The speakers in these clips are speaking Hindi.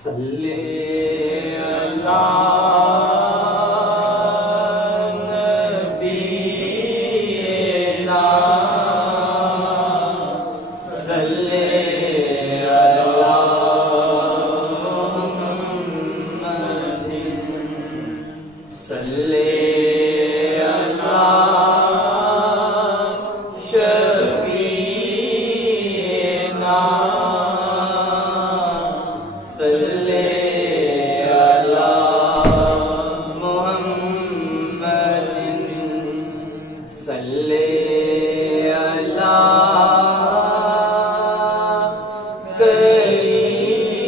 सल्ले अला नबीना सल्ले अला मुहम्मदिन सल्ले अला शफीना सल्ले अला मुहम्मदिन सल्ले अला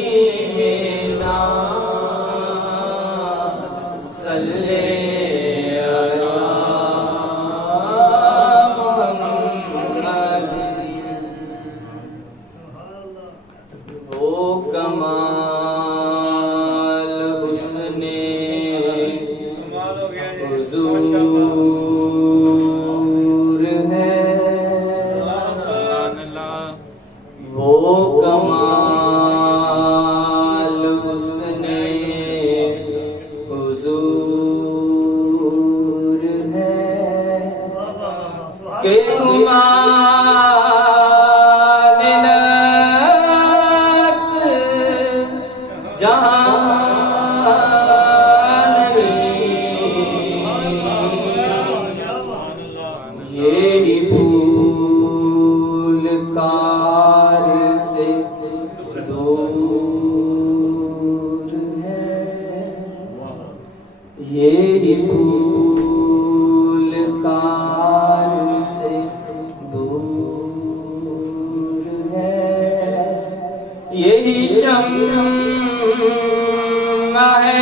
करीमिना सल्ले अला मुहम्मदिन वो कमाल हुस्ने हुजूर है वो कमाल हुस्ने हुजूर है के गुमान नक्स जहां यही भूल कार से दूर है यही भूल कार से दूर है यही शम्मा है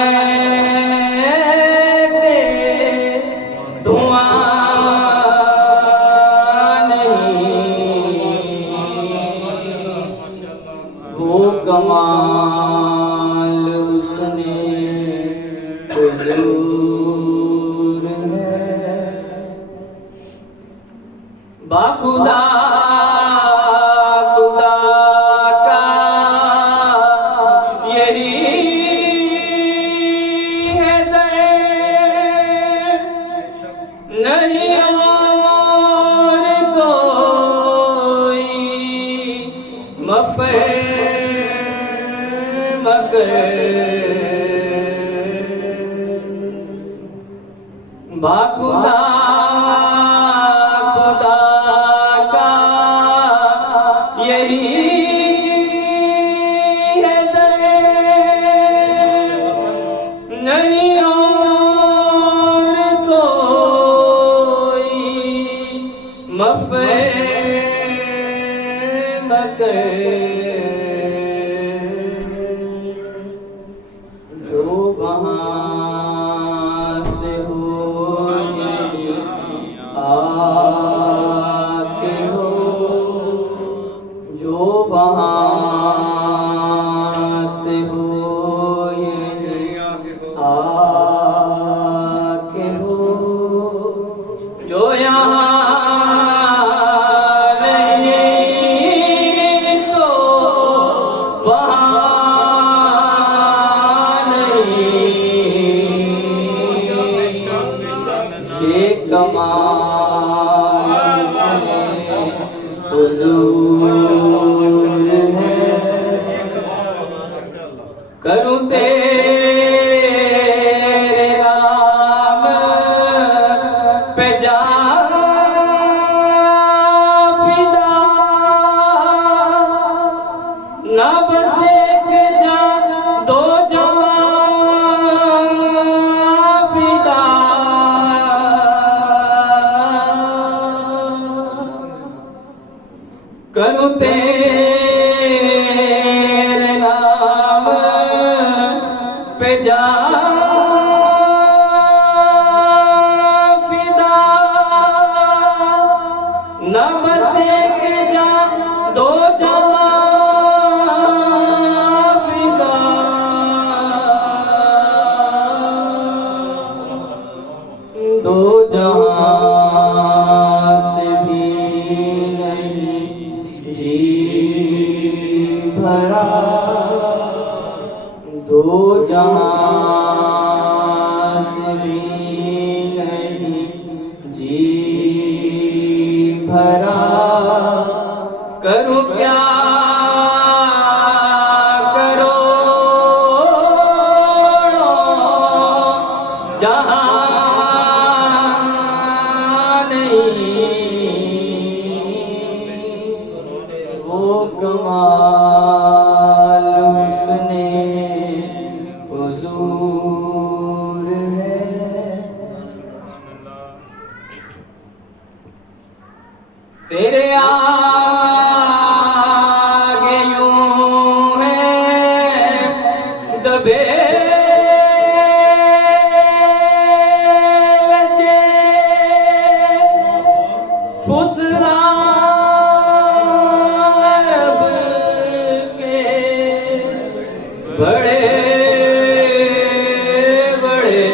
वो कमाल उसने हुजूर है बाखुदा खुदा का यही है दर नहीं और कोई मफर मगर बाखुदा खुदा का यही है दर नहीं और कोई मफर मगर जो वहाँ से हो आके हो जो वहाँ से हो आके हो जो यहाँ नहीं तो वहाँ ये कमाल हुजूर है करूं तेरे नाम पे जा फिदा ना बस एक जान दो जान फिदा करूं तेरे नाम पे जा फिदा न बस एक जान दो जान फिदा दो जान से भी नहीं जी भरा दो जहां से भी नहीं जी भरा, करूं क्या कमाल उसने हुजूर है। तेरे आगे यूं है दबे लचे फुसरा बड़े बड़े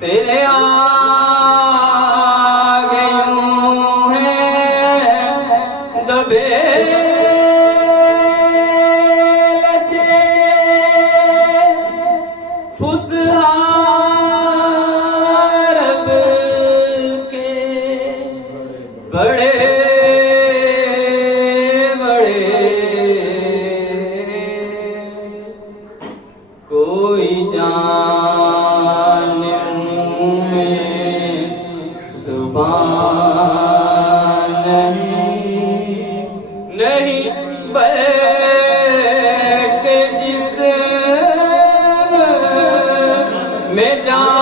तेरे आगे यूं हैं दबे लचे फुसहार रब के बड़े कोई जान मुँह में ज़ुबान नहीं बल्कि जिस्म में जान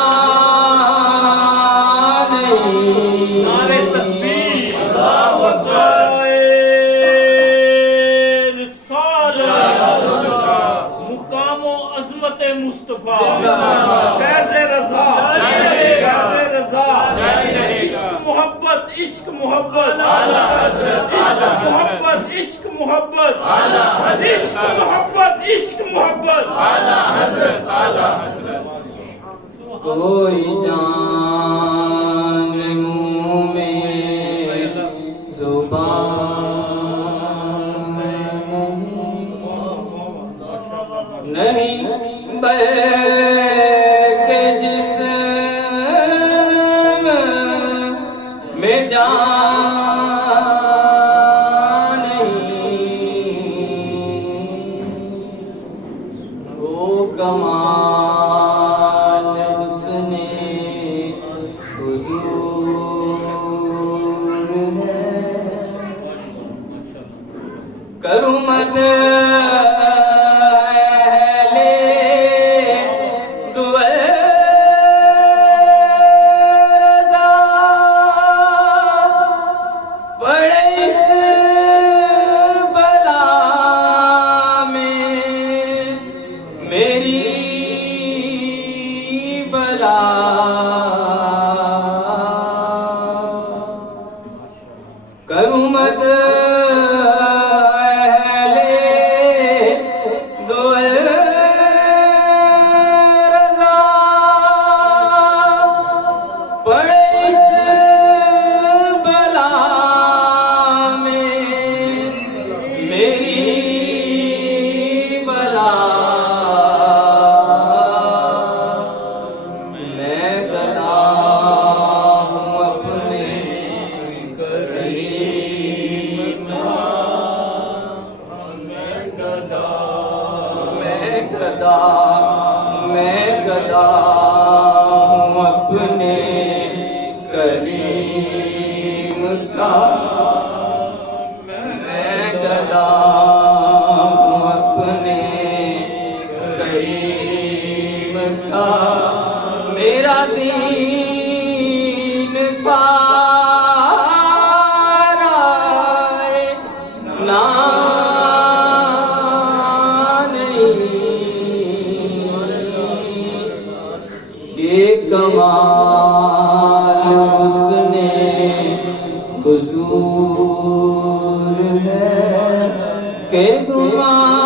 नहीं। नारे तकबीर, अल्लाहु अकबर, मुकामो अज़मत मुस्तफा, फैज़े रज़ा, फैज़े रज़ा, इश्क मोहब्बत, इश्क मोहब्बत, इश्क मोहब्बत, इश्क मोहब्बत, इश्क मोहब्बत, इश्क मोहब्बत। कोई जान मुँह में ज़ुबान नहीं बल्कि जिस्म में जान नहीं। वो कमाल उसने हुजूर है। करूं मद करूं मद अहले दो रज़ा पड़े इस बला में मेरी बला। मैं गदा हूँ अपने मैं गदा हूँ अपने करीम का। मैं गदा हूँ अपने करीम का। मेरा दीन पाराए ना ये कमाल उसने हुजूर है के गुमान